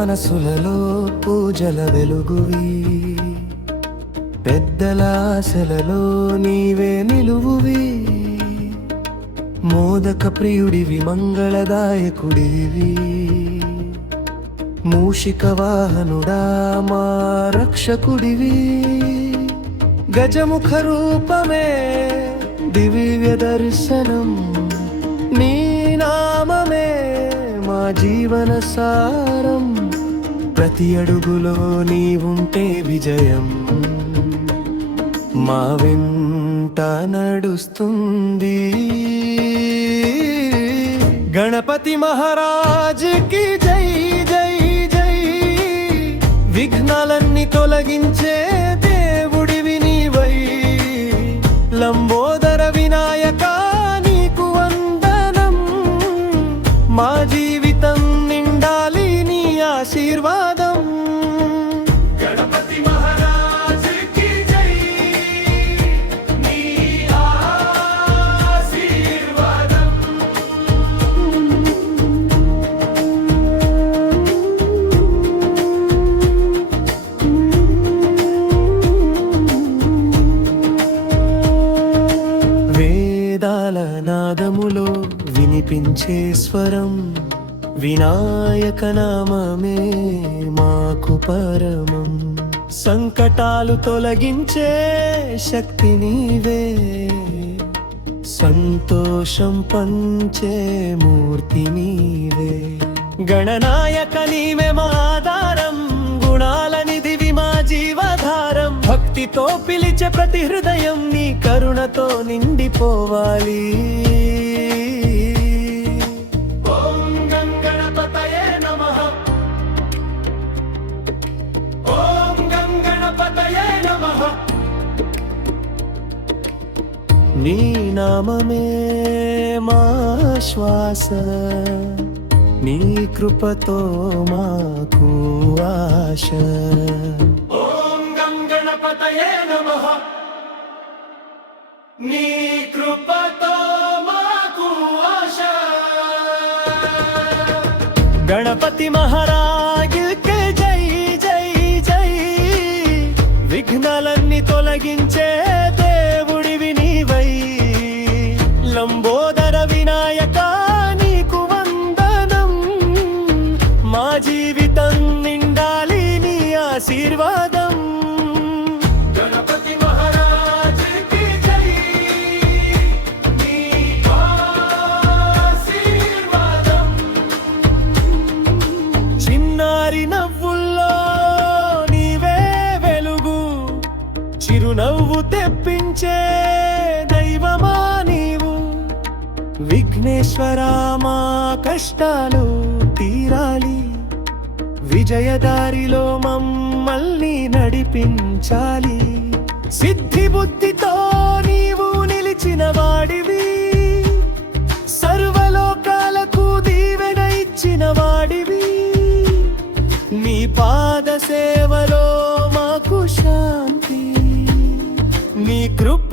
మనసులలో పూజల వెలుగువి, పెద్దల ఆశలలో నీవే నిలువువి. మోదక ప్రియుడివి, మంగళదాయకుడివి, మూషిక వాహనుడా మా రక్షకుడివి. గజముఖ రూపమే దివ్య దర్శనం, నీ నామమే మా జీవన సారం. ప్రతి అడుగులో నీవుంటే విజయం మా వెంట నడుస్తుంది. గణపతి మహారాజుకి జై జై జై. విఘ్నాలన్నీ తొలగించే దేవుడివి నీవై, లంబోదర వినాయక నీకు వందనం. మా జీవితం నిండాలి నీ ఆశీర్వాదం. నాదములో వినిపించే స్వరం, వినాయక నామమే మాకు పరమం. సంకటాలు తొలగించే శక్తి నీవే, సంతోషం పంచే మూర్తి నీవే. గణనాయక నీవే మా ఆధారం, గుణాల నిధివి మా జీవధారం. భక్తితో పిలిచే ప్రతి హృదయం నీ కరుణతో నిండిపోవాలి. ఓం గణపతయే నమః, ఓం గణపతయే నమః. నీ నామమే మా శ్వాస, నీ కృపతో మాకు ఆశ. గణపతయే నమః, నీ కృపతో మాకు ఆశ. గణపతి మహారాజుకే జై జై జై. విఘ్నాలన్నీ తొలగించే దేవుడివి నీవై, లంబోదర వినాయక నీకు వందనం. మా జీవితం నిండాలి నీ ఆశీర్వాదం. నవ్వుల్లో నీవే వెలుగు, చిరునవ్వు తెప్పించే దైవమా నీవు. విఘ్నేశ్వర మా కష్టాలు తీరాలి, విజయదారిలో మమ్మల్ని నడిపించాలి. సిద్ధి బుద్ధితో నీవు నిలిచిన వాడివి, సర్వలోకాలకు దీవెన ఇచ్చిన వాడివి. నీ పాద సేవలో మాకు శాంతి, నీ కృప